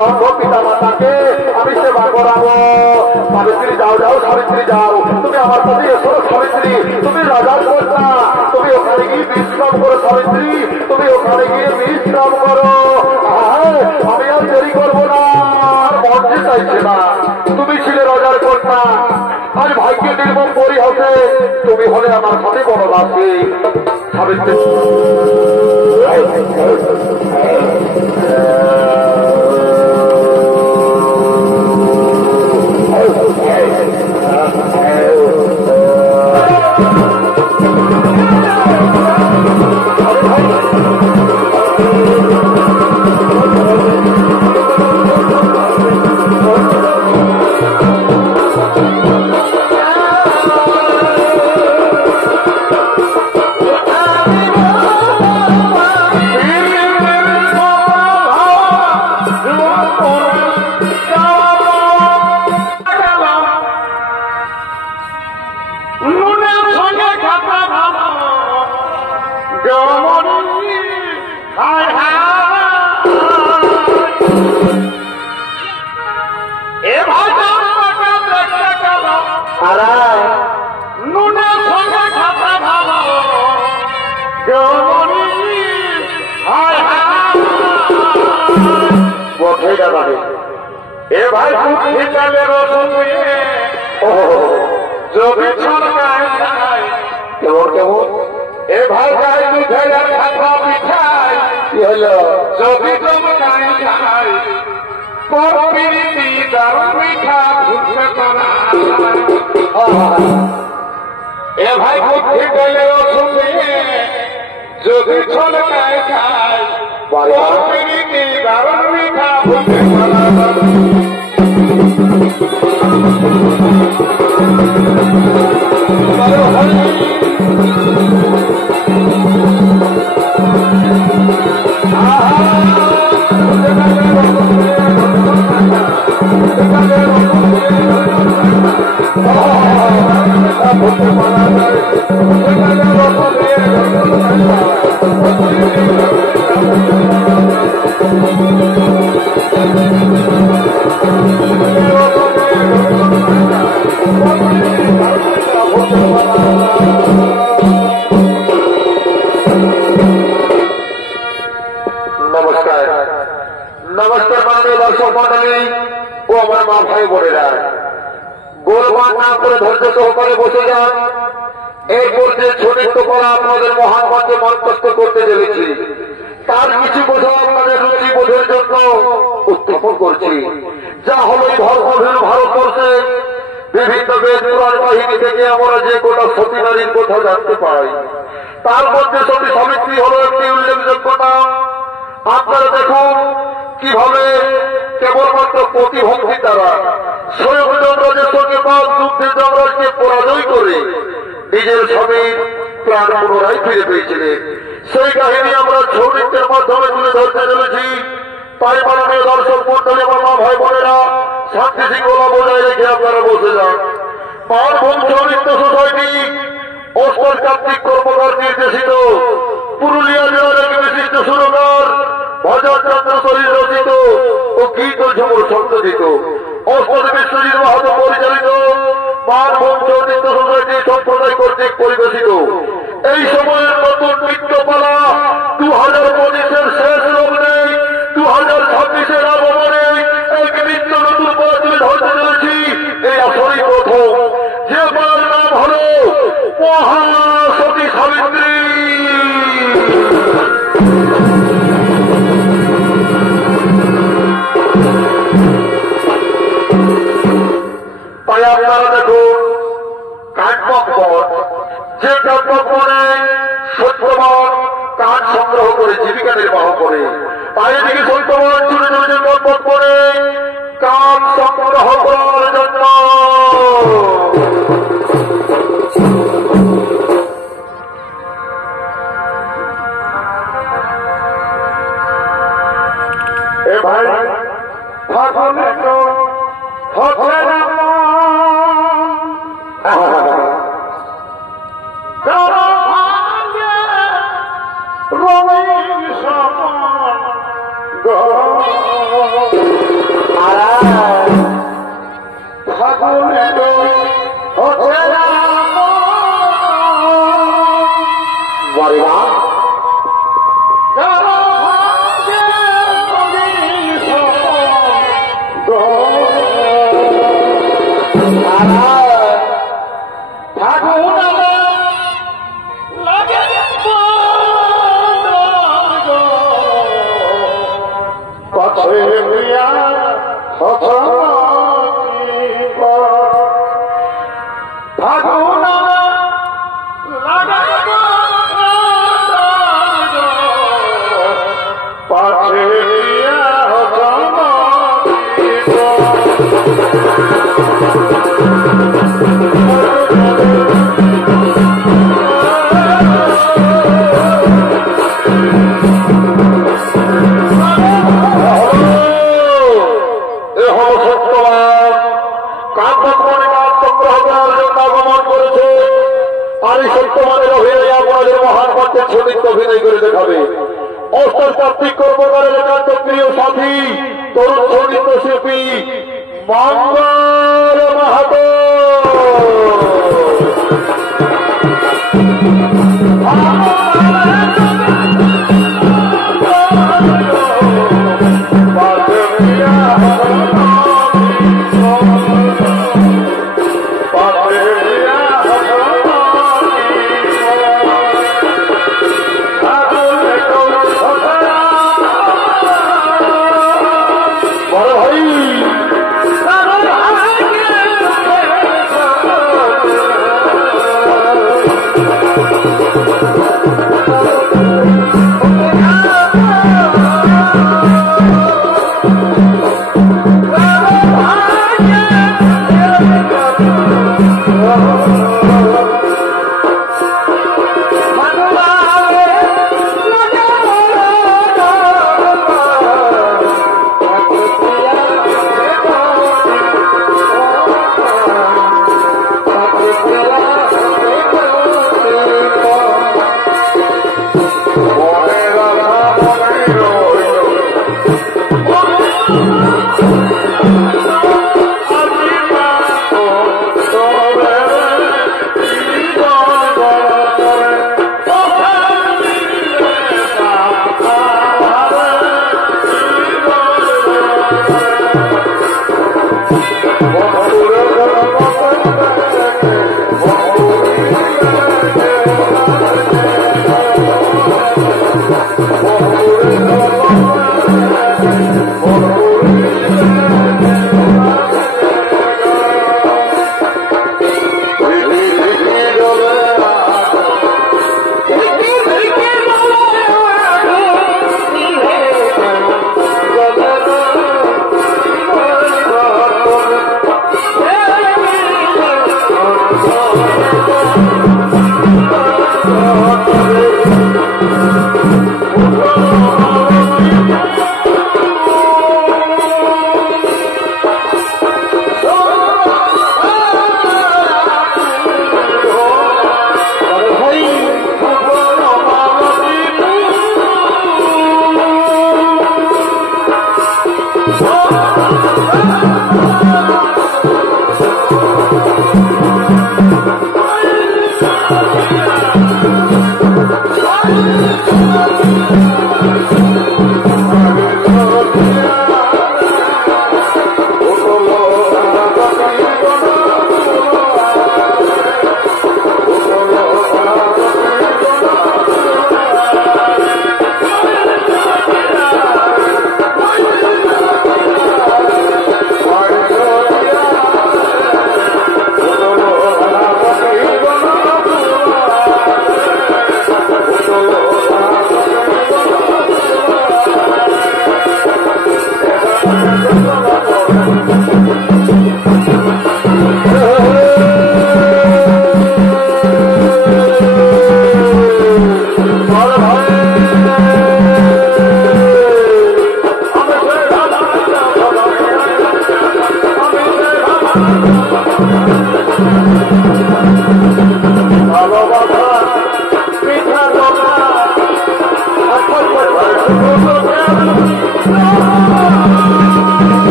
পিতা মাতাকে আমি সেবা করাবো। সাবিত্রী যাও যাও, সাবিত্রী যাও, তুমি আমার সাথে এসো সাবিত্রী, তুমি রাজার কন্যা, তুমি ওখানে গিয়ে বিশ্রাম করো সাবিত্রী, তুমি ওখানে গিয়ে বিশ্রাম করো। আমি আর দেরি করবো না, আর মর্জি চাইছে না। তুমি ছিলে রাজার কন্যা, আজ ভাগ্যে নির্মম পরিহাসে তুমি হলে আমার সাথে বনবাসী। Savitri Go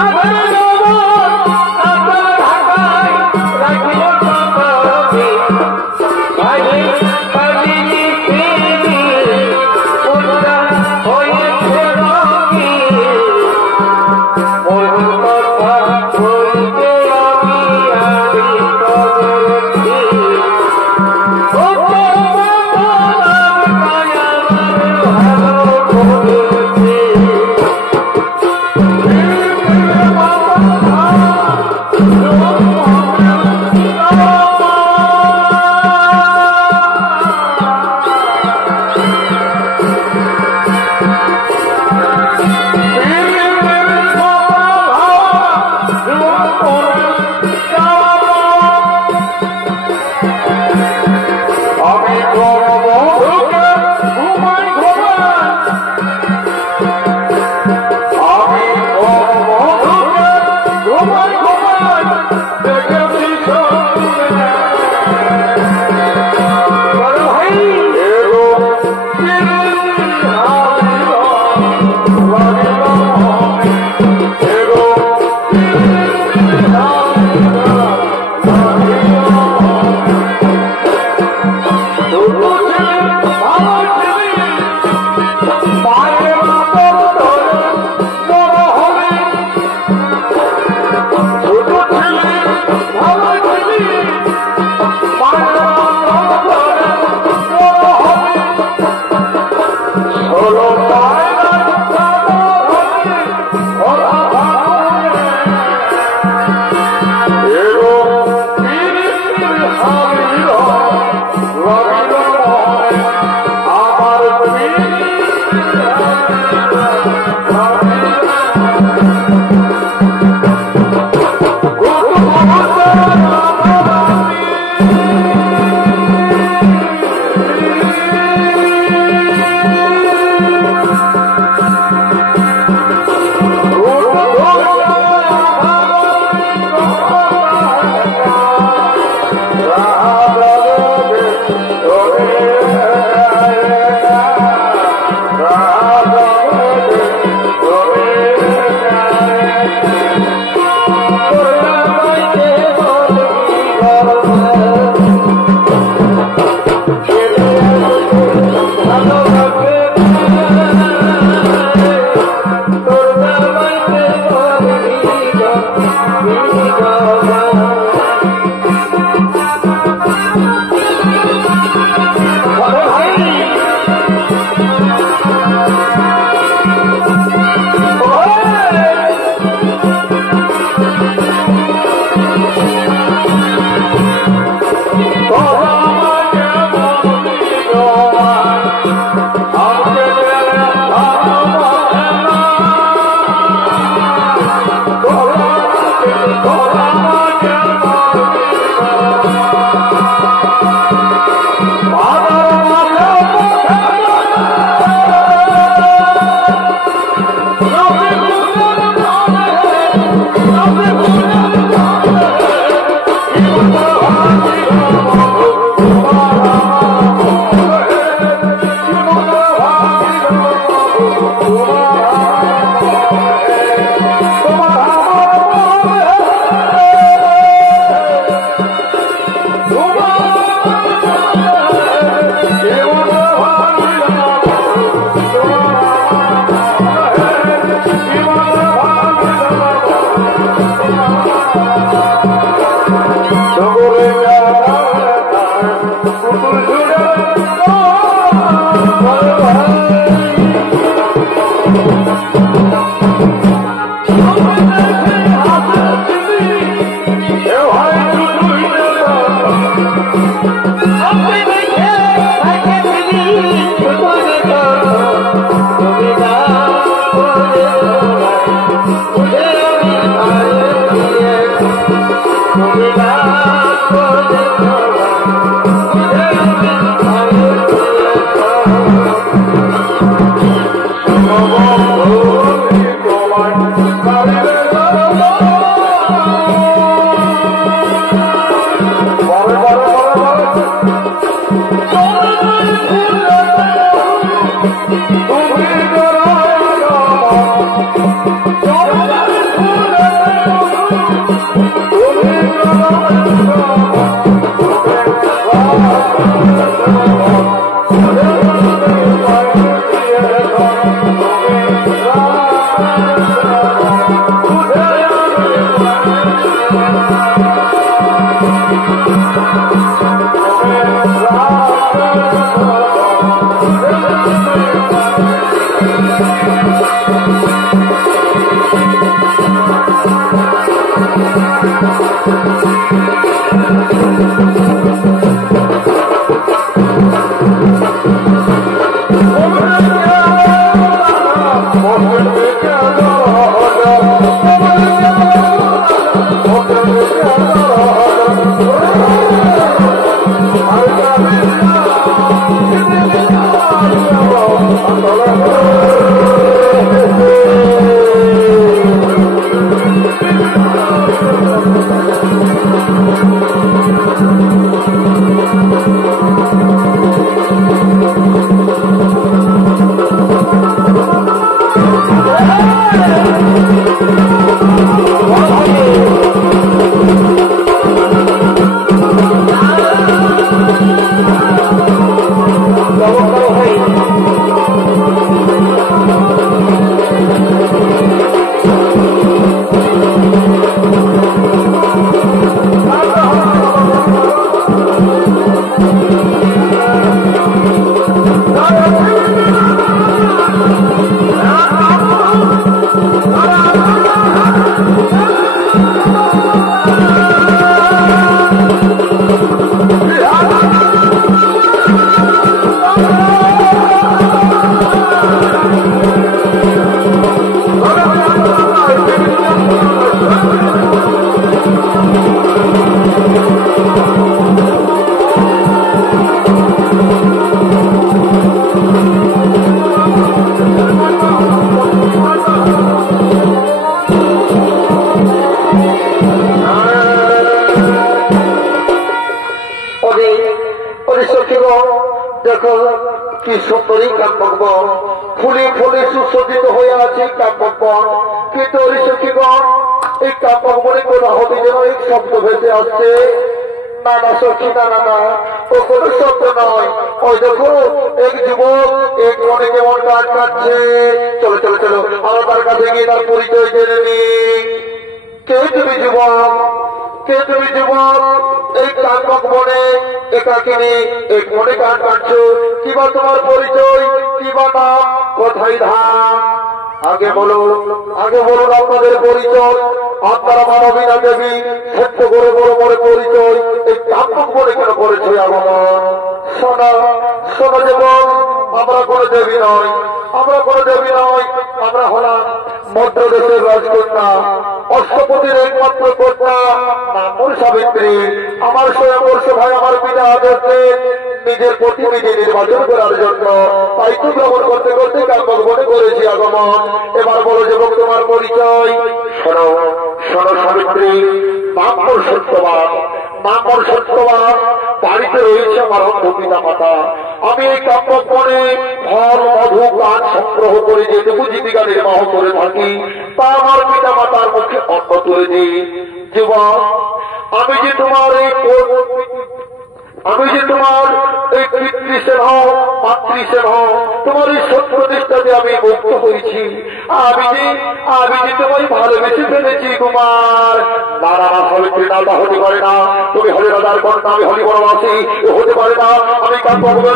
Bye-bye.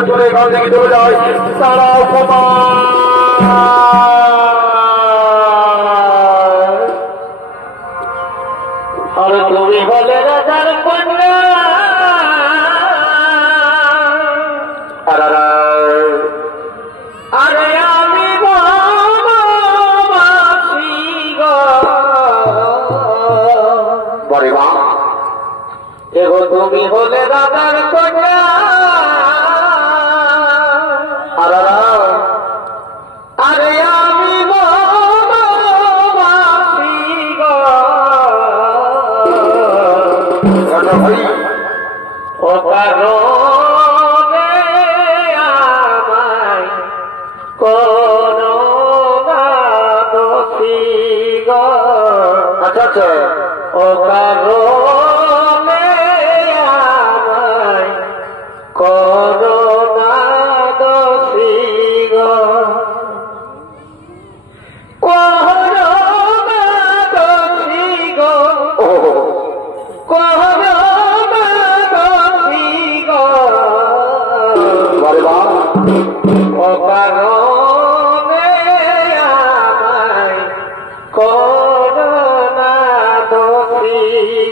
চলে এখান থেকে চলে যায় তারা তুমি হলে রাজার কন্যা আরে আমি বনবাসী গো ও কারণে আমায় কোন দোষী গো আচ্ছা আচ্ছা ও কারণে আমায় করোনা দোষী গো করোনা দোষী গো করোনা দোষী গো ও কারণে আমায় করোনা দোষী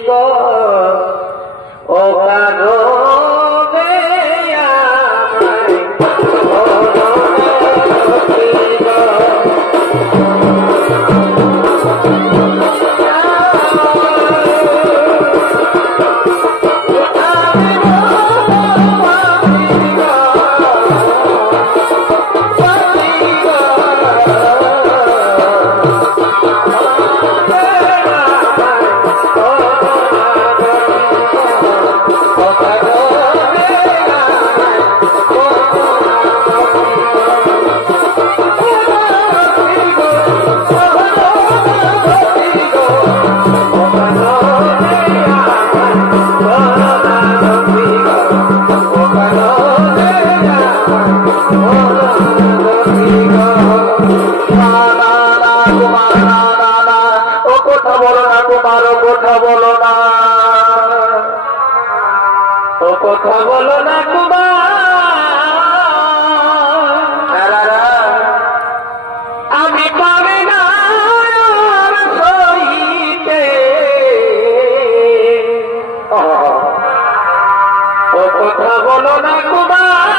গো ও কারণে আমায় করোনা দোষী গো কথা বলো না কুমার আমি পারি না সইতে ও কথা বলো না কুমার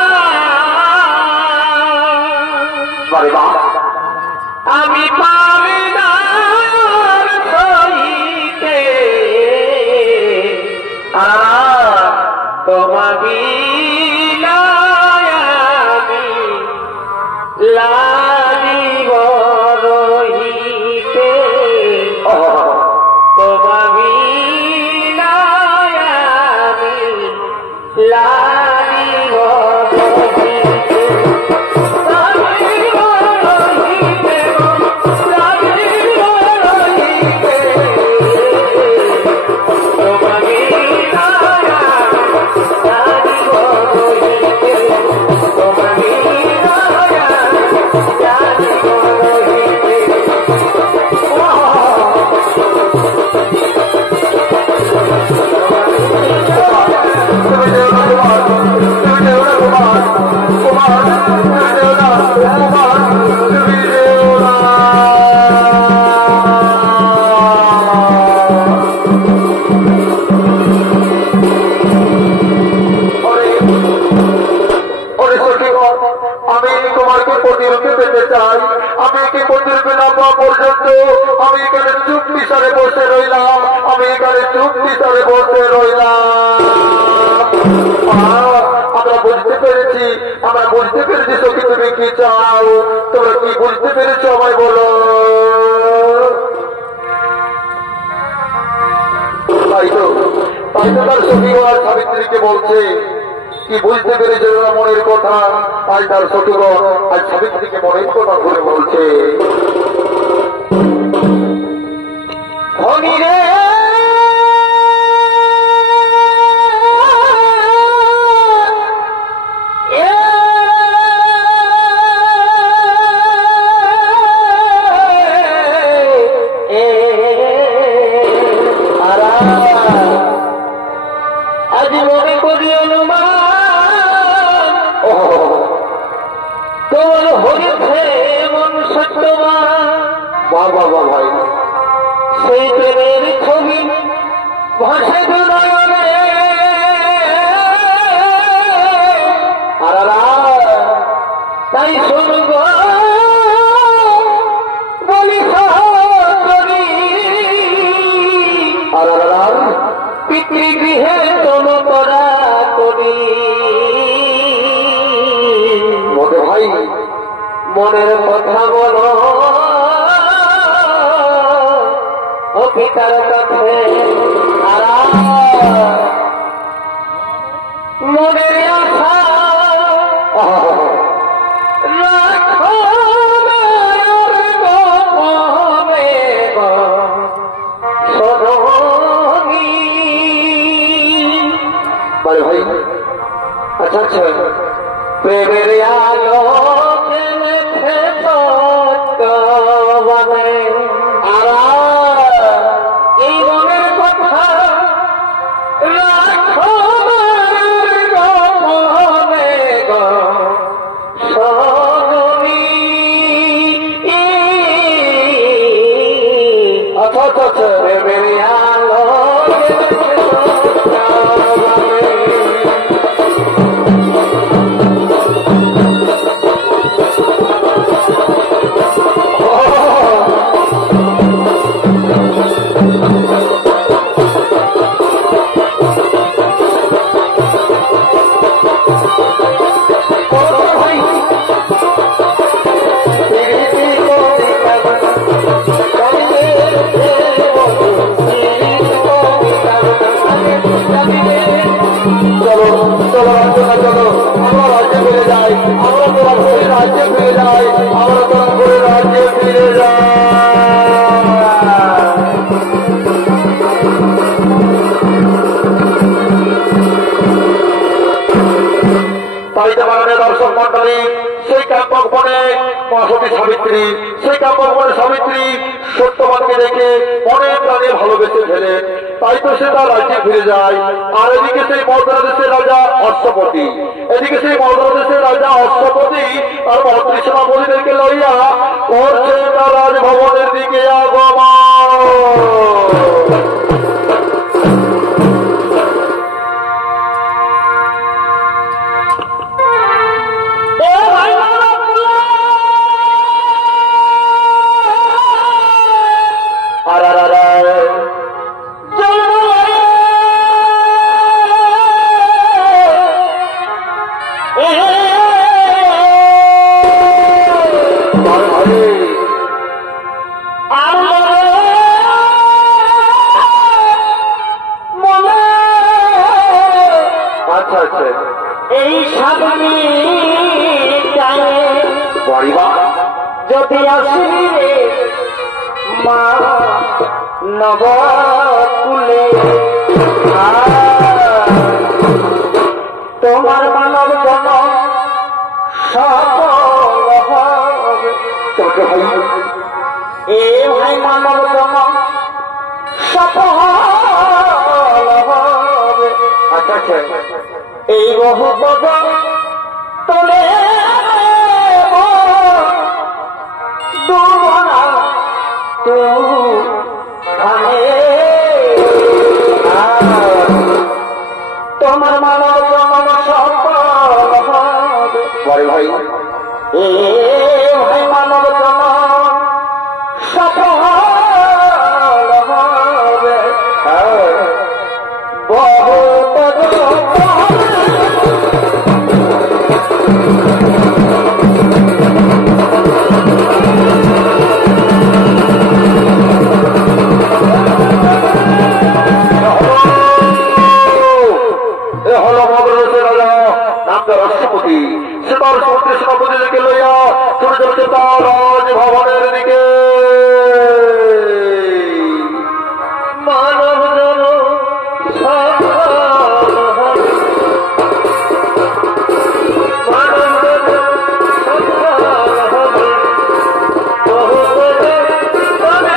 আমি পারি না সইতে তোমাকে আমি লাগিব রহিতে তোমাকে আমি লাগিব আমরা বুঝতে পেরেছি সখী তুমি কি চাও তোমরা কি বুঝতে পেরেছো আমায় বলো তাই তো তার সখী আর সাবিত্রীকে বলছে কি বুঝতে পেরেছে মনের কথা আজ তার সখীগণ আজ সাবিত্রীকে মনের কথা ঘুরে বলছে ধনী রে আজ মনে করি অনুমান তোর হয়েছে মন সত্যবান বাবা ভাই সেই প্রেমের ছবি ভাসে দুনয়নে তাই শুনব বলি সহকরি পিতৃগৃহে তোমত পিতার কাছে মনের আশা রাখো ভাই আচ্ছা আচ্ছা প্রেমের আলো জেনেছে তত্ত্ববানে এই মনের কথা রাখো মনে গো সননী। আচ্ছা আচ্ছা আচ্ছা প্রেমের আলো জেনেছে তত্ত্ববানে চলো চলো চলো আমরা রাজ্যে ফিরে যাই আমরা তোরা করে রাজ্যে ফিরে যাই আমরা তোরা করে রাজ্যে ফিরে যাই তাই জামানের দর্শক মন্ডলী সেই কাব্যক বনে মহাসতী সাবিত্রী সেই কাব্যক বনে সাবিত্রী সত্যবানকে দেখে অনেক প্রাণে ভালোবেসে ফেলে তাই তো সে তার রাজ্যে ফিরে যায় আর এদিকে সেই মর্দনা দেশের রাজা অশ্বপতি এদিকে সেই মর্দনা দেশের রাজা অশ্বপতি আর মন্ত্রী সেনাপতিদেরকে লইয়া করছে তার রাজভবনের দিকে আগমন। আচ্ছা আচ্ছা এই সামনে বড়িবা যদি আসবি রে মা নবকুলে তোমার মানব জন সফল হবে। তোমাকে ভাই এ ভাই মানব জন সফল হবে। আচ্ছা আচ্ছা এই বহু পদ তোলে দুবনা তোমার মানব জনম সফল হবে। বড় ভাই এ ভাই মানব জনম সফল হবে। বহু পদ সে তার সমুদ্রের সেনাপতিদেরকে লইয়া চলে চলেছে তার রাজভবনের দিকে। মানব জনম সফল হবে। মানব জনম সফল হবে। বহু পদে তবে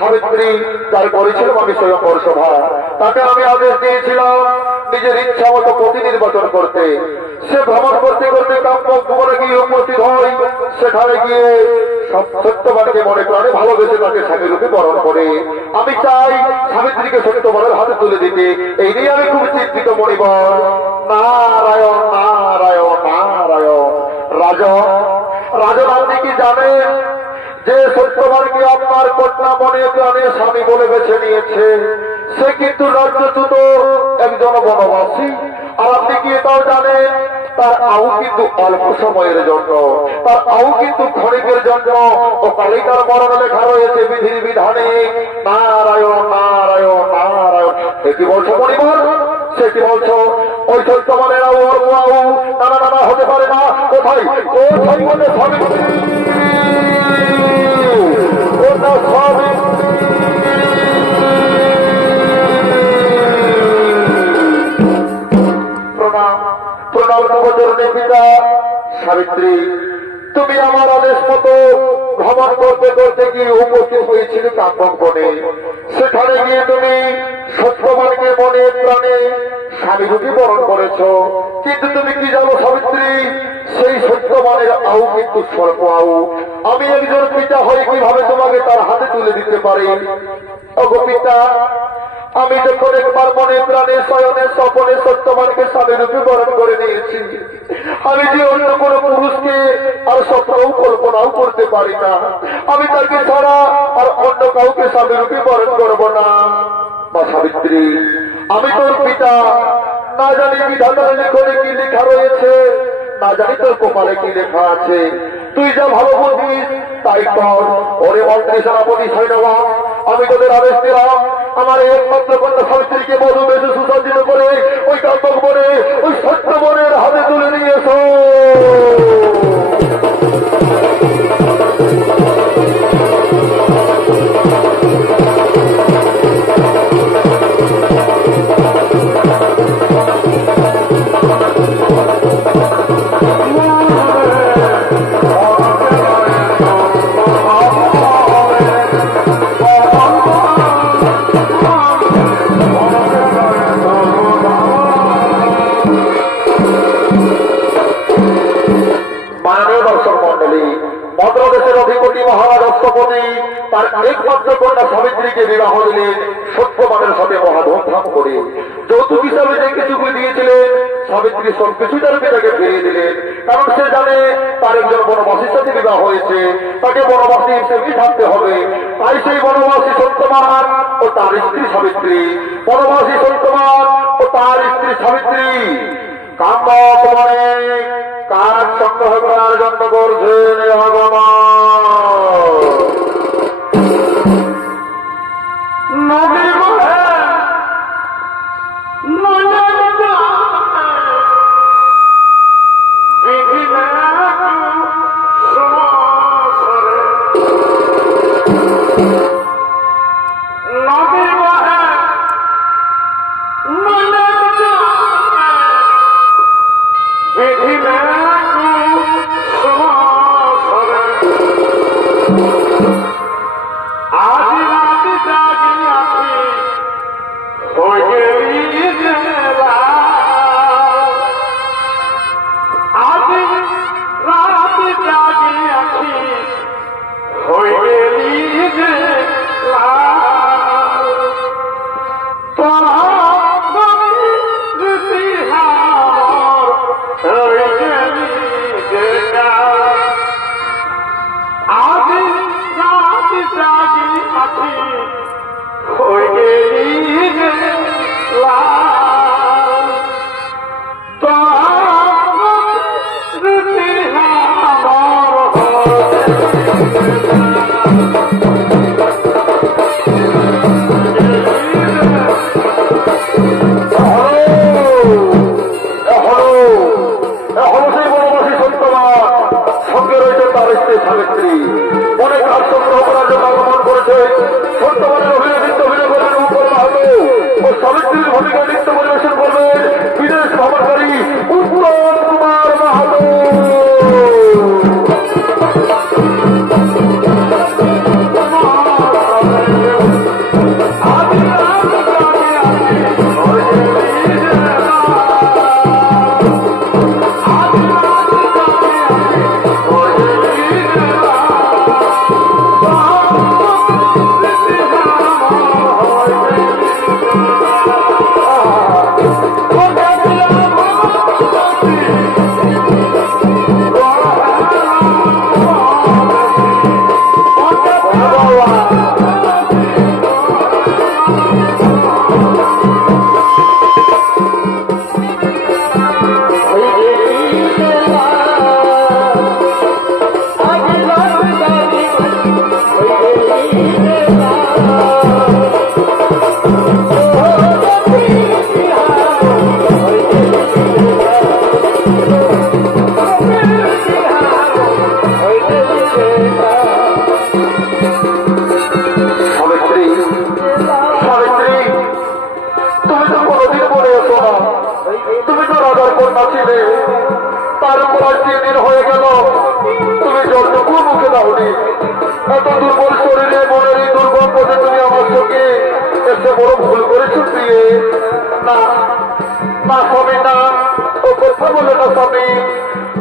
সাবিত্রী যার করেছিলাম আমি স্বয়ংবর সভা, তাকে আমি আদেশ দিয়েছিলাম নিজের ইচ্ছা মতো প্রতি নির্বাচন করতে। সে ভ্রমণ করতে করতে কাম্যক ভুবনে গিয়ে উপস্থিত হয়। সেখানে গিয়ে সত্যবানকে মনে প্রাণে ভালোবেসে তাকে স্বামী রূপে বরণ করে। আমি চাই সাবিত্রীকে সত্যবানের হাতে তুলে দিতে। এই নিয়ে আমি খুব চিন্তিত মণিবর। নারায়ণ নারায়ণ নারায়ণ। রাজন রাজন আপনি কি জানেন যে সত্যবানকে আপনার কন্যা মনে প্রাণে স্বামী বলে বেছে নিয়েছে? সে কিন্তু রাজ্যচ্যুত একজন বনবাসী। আর আপনি কি এটাও জানেন তার আউ কিন্তু অল্প সময়ের জন্য, তার আউ কিন্তু ক্ষণিকের জন্য। ও কালিকার মরণ লেখা রয়েছে বিধির বিধানে। নারায়ণ নারায়ণ নারায়ণ। সে কি বলছো মণিবর? সে কি বলছো? ওই সত্যবানের আউ অল্প আউ নানা নানা হতে পারে না। কোথায় কোথায় বলে সাবিত্রী? সাবিত্রী, তুমি আমার আদেশ মতো ভ্রমণ করতে করতে গিয়ে উপস্থিত হয়েছিল কাম্যক বনে। সেখানে গিয়ে তুমি সত্যবানকে মনে প্রাণে স্বামী রূপে বরণ করেছ। কিন্তু তুমি কি জানো সাবিত্রী, সেই সত্যবানের আউ কিন্তু স্বল্প আউ। আমি একজন পিতা হয়ে কিভাবে তোমাকে তার হাতে তুলে দিতে পারি? ওগো পিতা, আমি যখন একবার মনে প্রাণে শয়নে স্বপনে সত্যবানকে স্বামী রূপে বরণ করে নিয়েছি, আমি যে অন্য কোন পুরুষকে আর স্বপ্নও কল্পনাও করতে পারি না। আমি তাকে ছাড়া আর অন্য কাউকে স্বামী রূপে বরণ করব না। মা সাবিত্রী, আমি তোর পিতা, না জানি বিধাতার লেখনে কি লেখা রয়েছে, না জানি তোর কপালে কি লেখা আছে। তুই যা ভালো বুঝিস তাই কর। ওরে মন্ত্রী সেনাপতি সৈন্যবান, আমি তোদের আদেশ দিলাম আমার একমাত্র কন্যা সাবিত্রীকে মধু বেশি সুসজ্জিত করে ওই কাম্যক বনে, ওই সত্য বনের হাতে তুলে নিয়ে এসো। একমাত্র কন্যা সাবিত্রীকে বিবাহ দিলেন সত্যবানের সাথে মহাধুমধাম করে। যৌতুক হিসাবে যে কিছুগুলি দিয়েছিলেন সাবিত্রী সবকিছু তার পিতাকে ফিরিয়ে দিলেন, কারণ সে জানে তার একজন বনবাসীর সাথে বিবাহ হয়েছে, তাকে বনবাসী হিসেবেই থাকতে হবে। তাই সেই বনবাসী সত্যবান ও তার স্ত্রী সাবিত্রী, বনবাসী সত্যবান ও তার স্ত্রী সাবিত্রী কাম্য মনে কার সংগ্রহ করার জন্য করছেন ভগবান।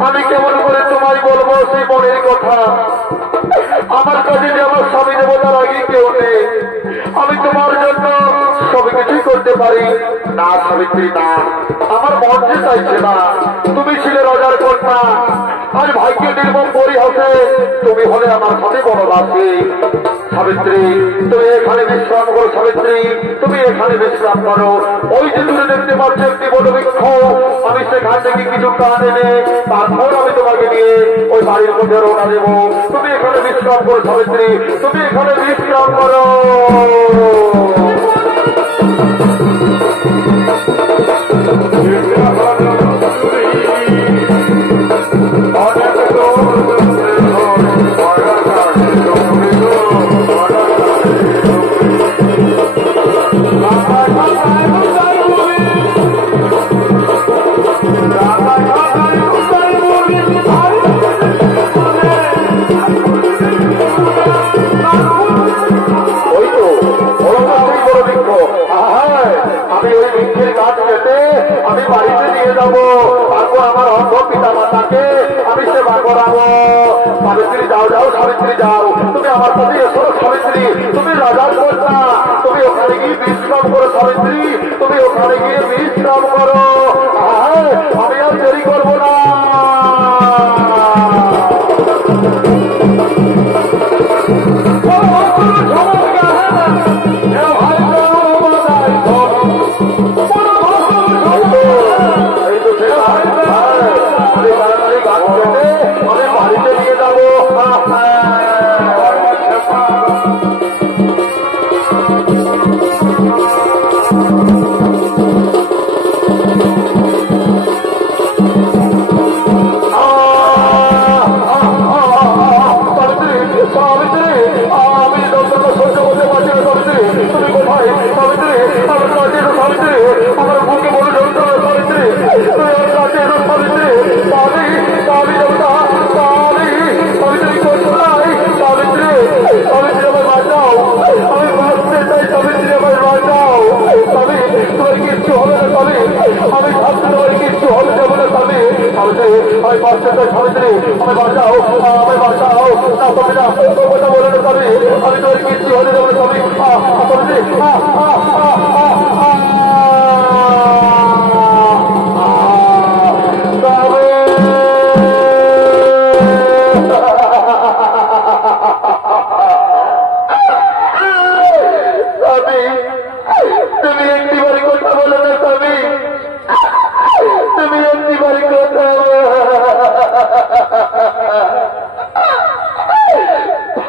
আমি কেমন করে তোমায় বলবো সেই মনের কথা? আমার কাছে যে আমার স্বামী দেবতার আগে কেউ নেই। আমি তোমার জন্য সবকিছুই করতে পারি না সাবিত্রী, না আমার মন যে চাইছে না। তুমি ছিলে রাজার কন্যা, আজ ভাগ্যে নির্মম পরিহাসে তুমি হলে আমার সাথে বনবাসী। সাবিত্রী তুমি এখানে বিশ্রাম করো, সাবিত্রী তুমি এখানে বিশ্রাম করো। ওই যে দূরে দেখতে পাচ্ছ একটি বটবৃক্ষ, আমি সেখান থেকে কিছু কাঠ এনে তারপর আমি তোমাকে নিয়ে ওই বাড়ির মধ্যে রওনা দেবো। তুমি এখানে বিশ্রাম করো সাবিত্রী, তুমি এখানে বিশ্রাম করো। আমি বাড়িতে নিয়ে যাবো, তারপর আমার অন্ধ পিতা মাতাকে আমি সেবা করাবো। সাবিত্রী যাও যাও যাও সাবিত্রী যাও, তুমি আমার সাথে এসো সাবিত্রী, তুমি রাজার কন্যা, তুমি ওখানে গিয়ে বিশ্রাম করো সাবিত্রী, তুমি ওখানে গিয়ে বিশ্রাম করো। আমি আর দেরি করবো না। আমি বাড়িতে নিয়ে যাবো।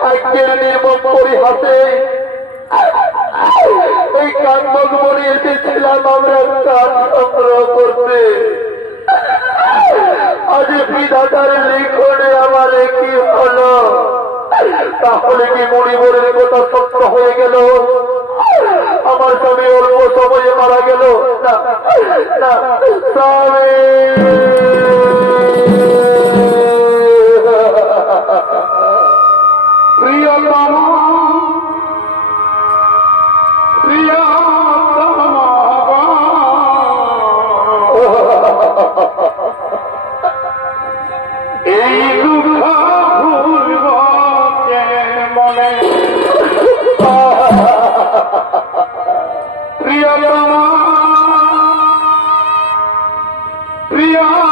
ভাগ্যের নির্মম পরিহাসে এই কান্মক মনে এসেছিলাম আমরা কাঠ সংগ্রহ করতে। আজ বিধাতার লিখনে আমার কি হলো? তাহলে কি মণিবরের কথা সত্য হয়ে গেল? আমার স্বামী অল্প সময়ে মারা গেল? না না স্বামী, প্রিয়তম প্রিয়তম এই দুঃখ ভুলব মনে, প্রিয়তম প্রিয়তম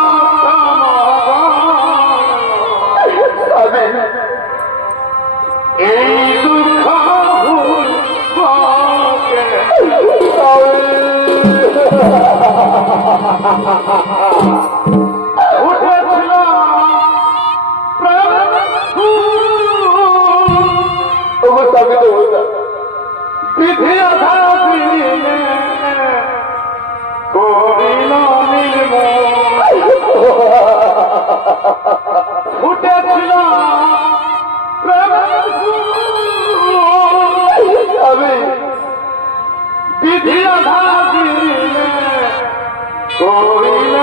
এই দুঃখ ভুলব উঠেছিল বিধি আধাদিনে করিল নির্মল, ফুটেছিল আমি বিধি আধাদিনে করিল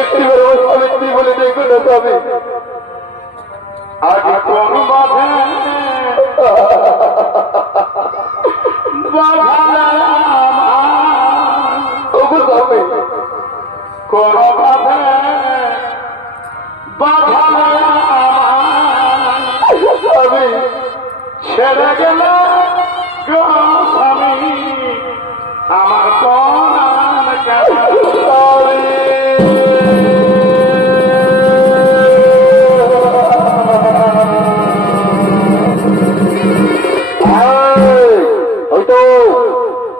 একটিবার সাবিত্রী বলে দেখো না তবে আজ কোন বাধে কোন বাধে বাধা আমি ছেড়ে গেল স্বামী আমার কোন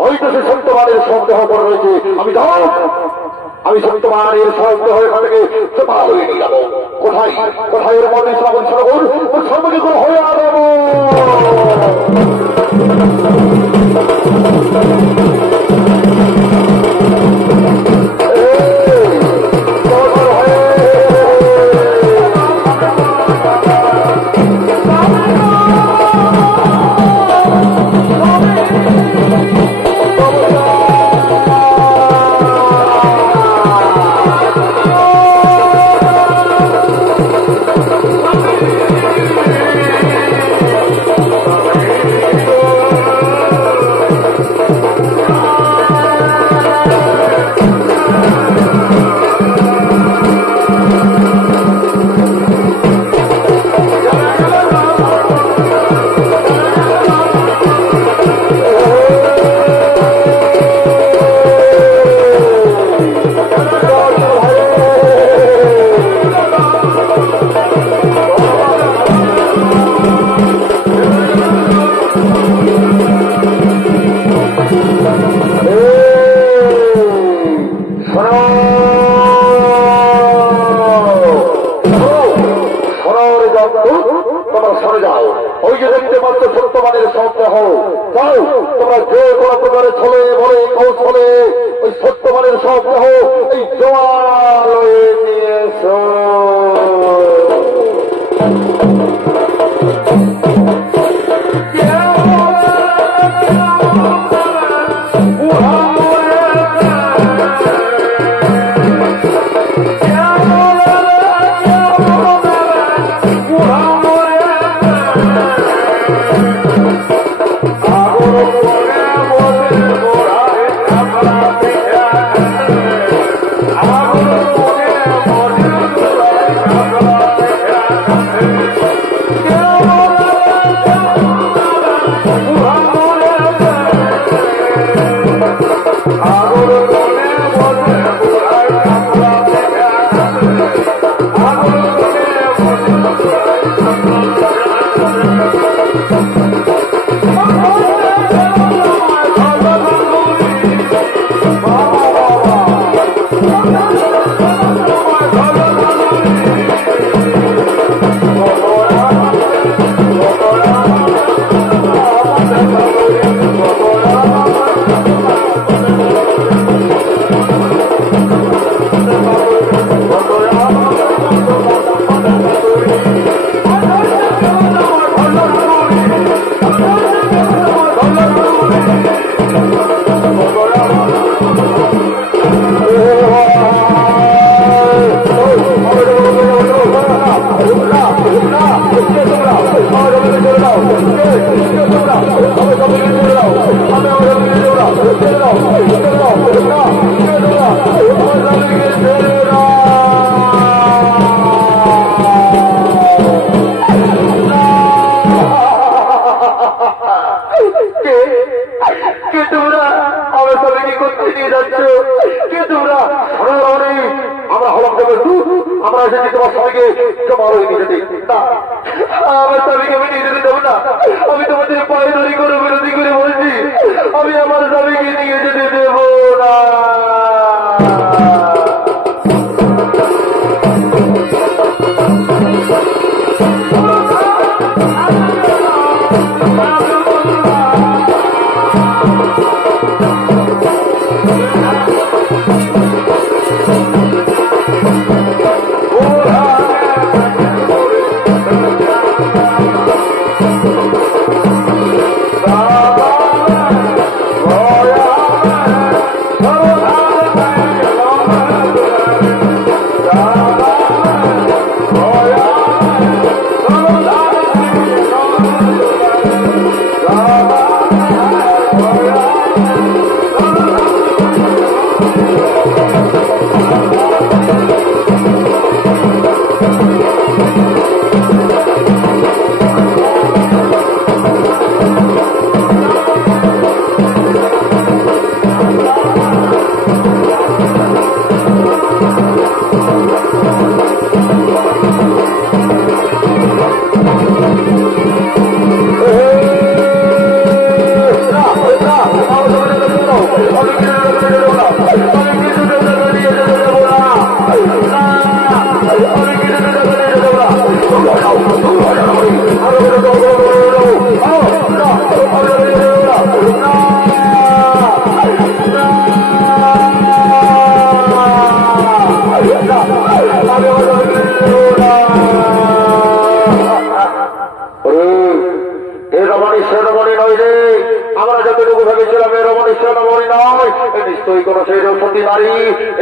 হয়তো সে সত্যবানের সন্দেহ করে রয়েছে। আমি সত্যবানের সন্দেহ এখান থেকে সেপাল হয়ে নিয়ে যাবো। কোথায় কোথায় এর মধ্যে শ্রাবণ সরোবর ওর সর্বদিক হয়ে আনবো। ওই যে দেখতে পাচ্ছ সত্যবানের সপ্তাহ, যাও তোমরা যে কোনো প্রকারে ছলে বলে কৌশলে ওই সত্যবানের সপ্তাহ এই জোয়ালয়ে নিয়েছ। আমি তোমাদের পায়ে ধরি করে বিরোধী করে বলছি, আমি আমার স্বামীকে নিয়ে যেতে দেব না।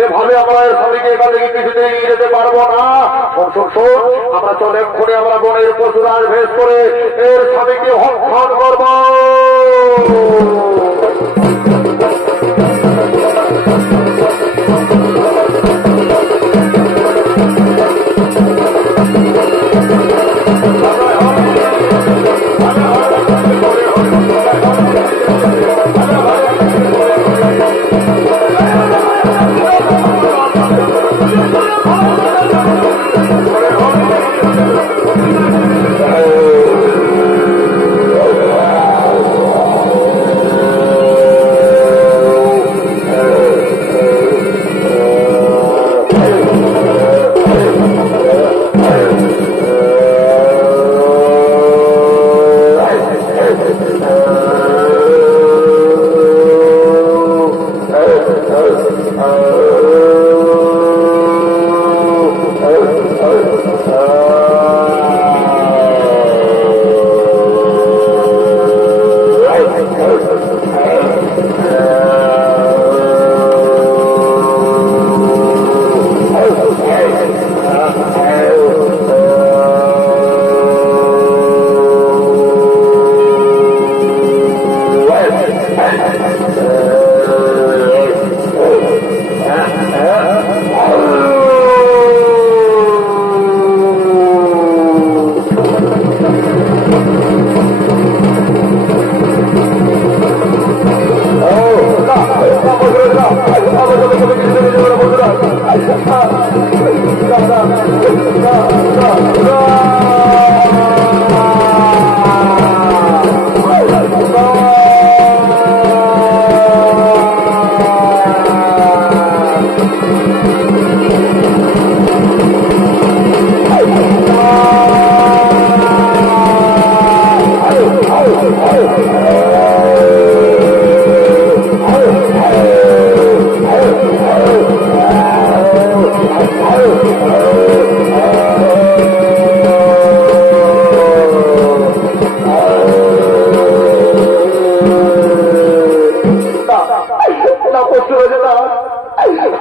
এভাবে আমরা স্বামীকে এখান থেকে কিছুতেই নিয়ে যেতে পারবো না। আমরা চলে এক্ষুনি আমরা বনের পশুরার ভেস করে এর স্বামীকে হত্যা করবো।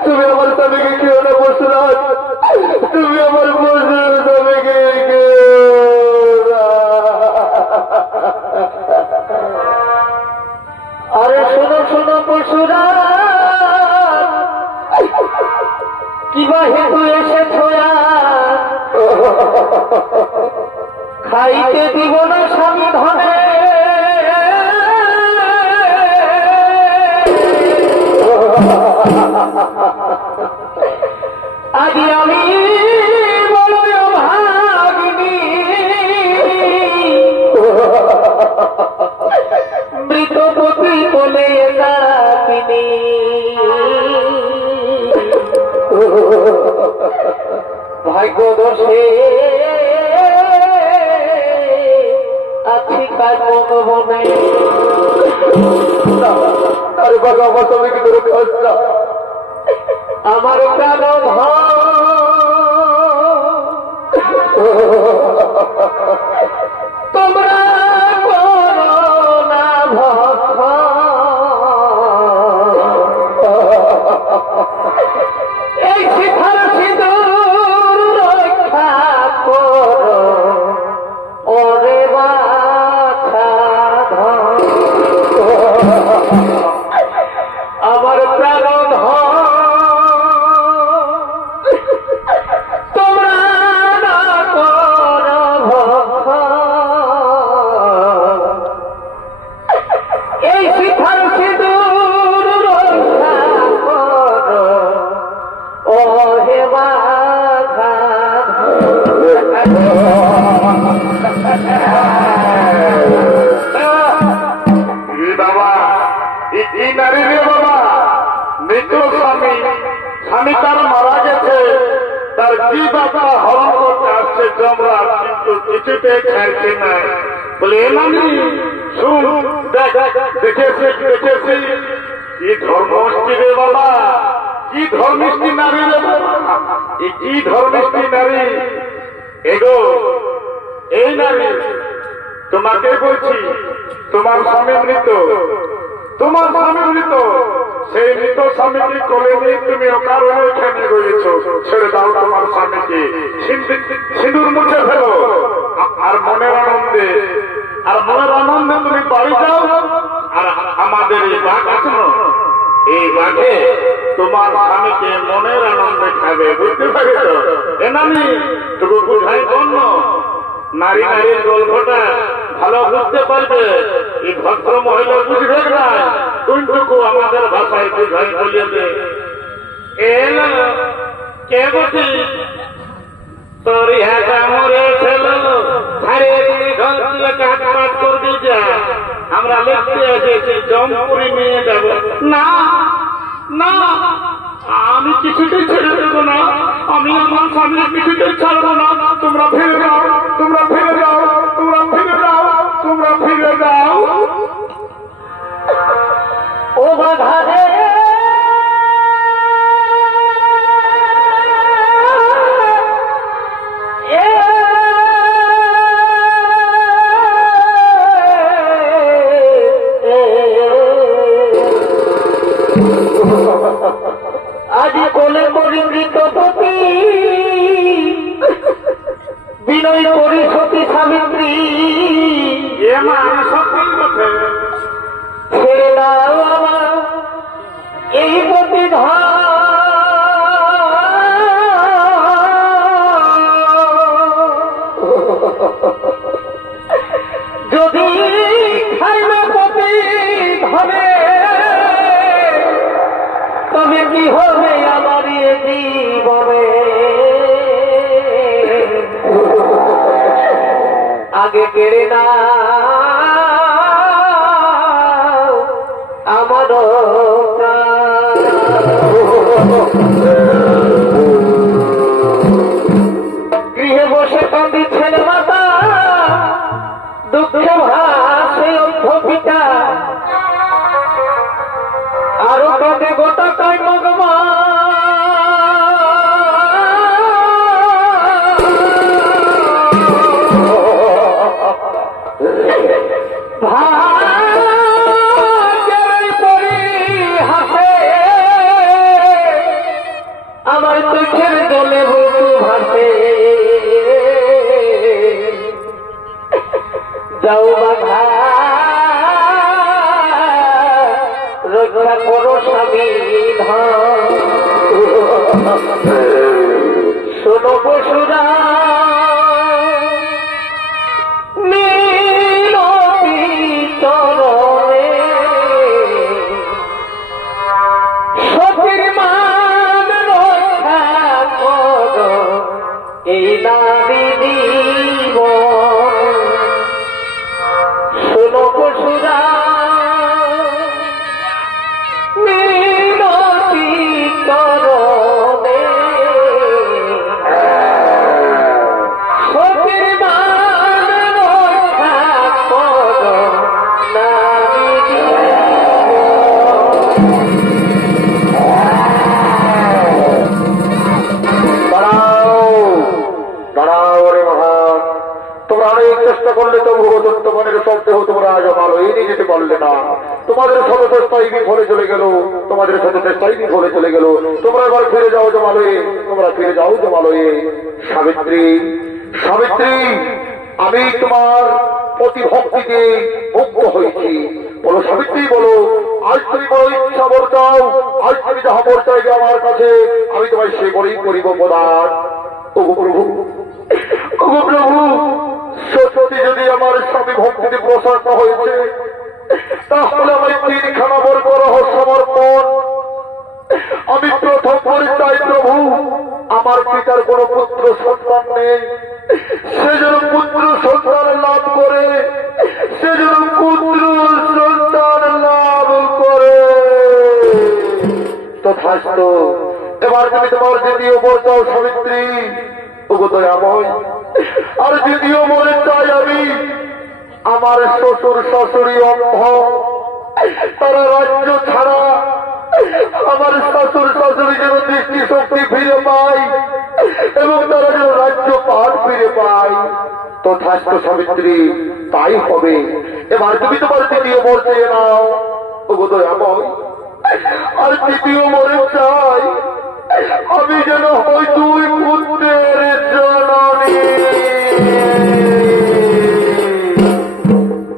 তুমি আমার স্বামীকে কেউ না বসরাজ, তুমি আমার স্বামীকে আরে শোনো শোনো পরশুরাম, কিবা হেতু এসেছ খাইতে দিব না স্বামী ধনে, আগে আমি বলয় ভাগিনী মৃতপতি বলে ডাকিনি, ভাগ্য দোষে আছি কাজ মনে। আরে বাবা আমার স্বামীকে ধরে খাস না, আমার প্রাণ তোমরা করো না ভক্ত, এই শিখার সিঁদুর রক্ষা করো ওরে বাছা, আমার প্রাণ তোমরা না করো ভক্ত, এই শিখার সিঁদুর রক্ষা করো ও হে বাঘা। বাবা এই নারী রে বাবা, মৃত স্বামী, স্বামী তার মারা গেছে, তার জীবাত্মা হরণ করতে আসছে জমরা, কিন্তু কিছুতে ছাড়ছে না। বলে এ নানি শুন, দেখেছি কি ধর্মষ্টি রে বাবা, কি ধর্মিষ্টি নারী রে বাবা, কি ধর্মিষ্টি নারী এগো। এই নারী তোমাকে বলছি, তোমার স্বামী মৃত, তোমার স্বামী মৃত, সেই মৃত স্বামীকে কোলে নিয়ে তুমি অকারণে এখানে রয়েছ। ছেড়ে দাও তোমার স্বামীকে, সিঁদুর মুছে ফেলো, আর মনের আনন্দে তুমি বাড়ি যাও। আর আমাদের এই বাঘ আছে না, এই বাঘে তোমার স্বামীকে মনের আনন্দে খাবে, বুঝতে পারি তো? এ নানি তবু বুঝাই জন্য নারী নারীর গল্পটা ভালো বুঝতে পারবে, এই ভদ্র মহিলা বুঝবে না, কোনটুকু আমাদের ভাষায় বুঝাই বলিয়ে দে। এলো কে বলছি তোর ইহাটা মরে ছিল, ছাড়িয়ে দিয়ে ঘর দিয়ে কাট করবি যা, আমরা লিখতে এসেছি জমপুরি নিয়ে যাব। না না, আমি কিছুতেই ছেড়ে দেবো না, আমি আমার স্বামীর কিছুতেই ছাড়বো না। তোমরা ফিরে যাও, তোমরা ফিরে যাও, তোমরা ফিরে যাও, তোমরা ফিরে যাও। ও বাঘা রে আজি কোলে করি মৃতপতি, বিনয় করি সতী সাবিত্রী, ছেড়ে দাও আমার এই প্রতি যদি খাইবে প্রতি ধরে, তবে কি হবে আমার জীবন আগে কেড়ে না আমার গৃহে বসে কান্দি ছেলে মাতা দুঃখে ভাসে অন্ধ পিতা আরো কাঁদে গোটা তাই মগমা আমার চোখের জলে বুকু ভাসে যাও বাঘা রক্ষা করো স্বামী শোনো পশুরা এই নারী দিব শোনো পশুরা মিনতি করবে সতীর মান রক্ষা করো নারী দিব চেষ্টা করলে তো ভগবন্ত মনের সন্দেহ তোমরা জমালো এড়িয়ে যেতে পারলে না। তোমাদের শত চেষ্টাই বিফলে চলে গেল, তোমাদের শত চেষ্টাই বিফলে চলে গেল। তোমরা এবার ফিরে যাও জমালয়ে, তোমরা ফিরে যাও জমালয়ে। সাবিত্রী, সাবিত্রী, আমি তোমার প্রতিভক্তিতে মুগ্ধ হয়েছি। বলো সাবিত্রী, বলো আজ তুমি বড় ইচ্ছা বল চাও, আজ তুমি যাহা বল চাইবে আমার কাছে আমি তোমায় সে করেই করিব প্রদান। ওগো প্রভু, ওগো প্রভু, সত্যি যদি আমার স্বামী ভক্তিতে প্রসন্ন হয়েছে তাহলে আমি তিনখানা বর্গ রহস্য সমর্পণ। আমি প্রথম পরিচয় প্রভু, আমার পিতার কোন পুত্র সন্তান নেই, সে যেন পুত্র সন্তান লাভ করে, সে যেন পুত্র সন্তান লাভ করে। তথাস্তু। এবার তুমি তোমার দ্বিতীয় বর চাও সাবিত্রী। ওগো দয়াময়, আর দ্বিতীয় মনে চাই আমি আমার শ্বশুর শাশুড়ি অন্ধ, তারা রাজ্য ছাড়া আমার শ্বশুর শাশুড়ি যেন দৃষ্টি শক্তি ফিরে পায় এবং তারা যেন রাজ্য পাঠ ফিরে পায়। তথাস্তু সাবিত্রী, তাই হবে। এবার তুমি তোমার দ্বিতীয় বর চেয়ে নাও। ওগো দয়াময়, আর তৃতীয় মনে চাই আমি যেন হই দুই পুত্রের জননী।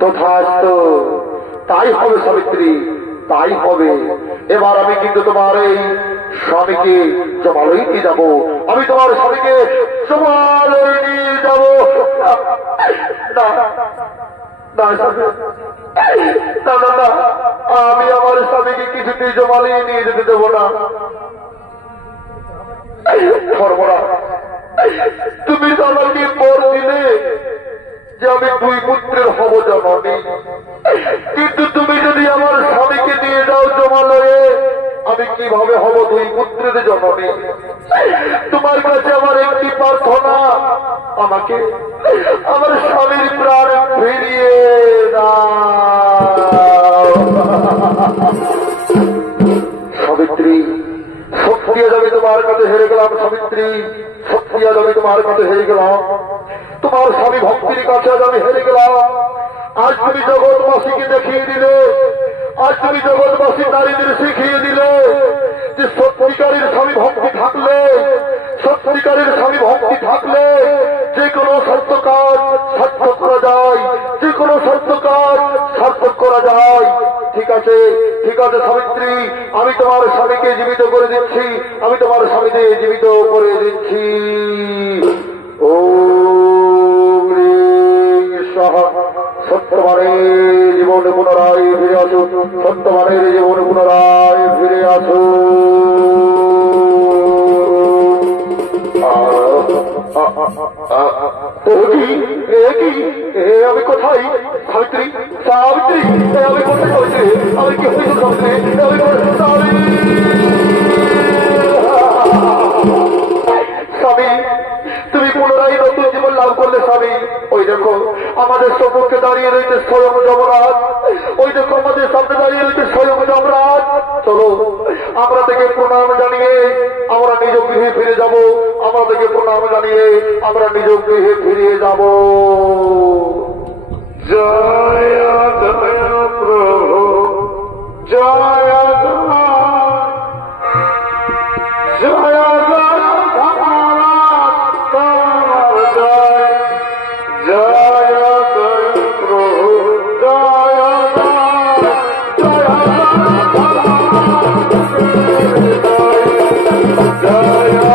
তথাস্তু, তাই হবে সাবিত্রী, তাই হবে। এবার আমি কিন্তু তোমার এই স্বামীকে জমালয়ে নিয়ে যাব, আমি তোমার স্বামীকে জমালয়ে নিয়ে যাব। না না না না, আমি আমার স্বামীকে কিছুতেই জমালয়ে নিয়ে যেতে দেবো না। তুমি তো আমাকে বর দিলে যে আমি দুই পুত্রের হব জননী, কিন্তু তুমি যদি আমার স্বামীকে নিয়ে যাও জমালয়ে আমি কিভাবে হব দুই পুত্রের জননী? তোমার কাছে আমার একটি প্রার্থনা, আমাকে আমার স্বামীর প্রাণ ফিরিয়ে দাও। সাবিত্রী, সত্যি আজ আমি তোমার কাছে হেরে গেলাম সাবিত্রী, সত্যি আজ আমি তোমার কাছে হেরে গেলাম, তোমার স্বামী ভক্তির কাছে আজ আমি হেরে গেলাম। আজ তুমি জগৎবাসীকে দেখিয়ে দিলে, আজ তুমি জগৎবাসী নারীদের শিখিয়ে দিলে যে সত্যিকারের স্বামী ভক্তি থাকলে, সত্যিকারের স্বামী ভক্তি থাকলে যে কোনো সত্য কাজ সার্থক করা যায়, যে কোনো সত্য কাজ সার্থক করা যায়। ঠিক আছে, ঠিক আছে সাবিত্রী, আমি তোমার স্বামীকে জীবিত করে দিচ্ছি, আমি তোমার স্বামীকে জীবিত করে দিচ্ছি। ও সত্যবানের জীবন পুনরায় ফিরে আসো, সত্যবানের জীবন পুনরায় ফিরে আসো। কি কি আমি কোথায়? সাবিত্রী, সাবিত্রী, আমি কোথায় চলছি? আমি কি হয়েছে সাবিত্রী? আমি স্বামী, তুমি পুনরায় নতুন জীবন লাভ করলে স্বামী। ওই দেখো আমাদের সম্মুখে দাঁড়িয়ে রয়েছে স্বয়ং যমরাজ। ওই দেখো আমাদের সামনে দাঁড়িয়ে রয়েছে স্বয়ং যমরাজ। চলো আমরা থেকে প্রণাম জানিয়ে আমরা নিজ গৃহে ফিরে যাব। আমরা থেকে প্রণাম জানিয়ে আমরা নিজ গৃহে ফিরে যাব। জয় জয় প্রভু, জয় জয় জয়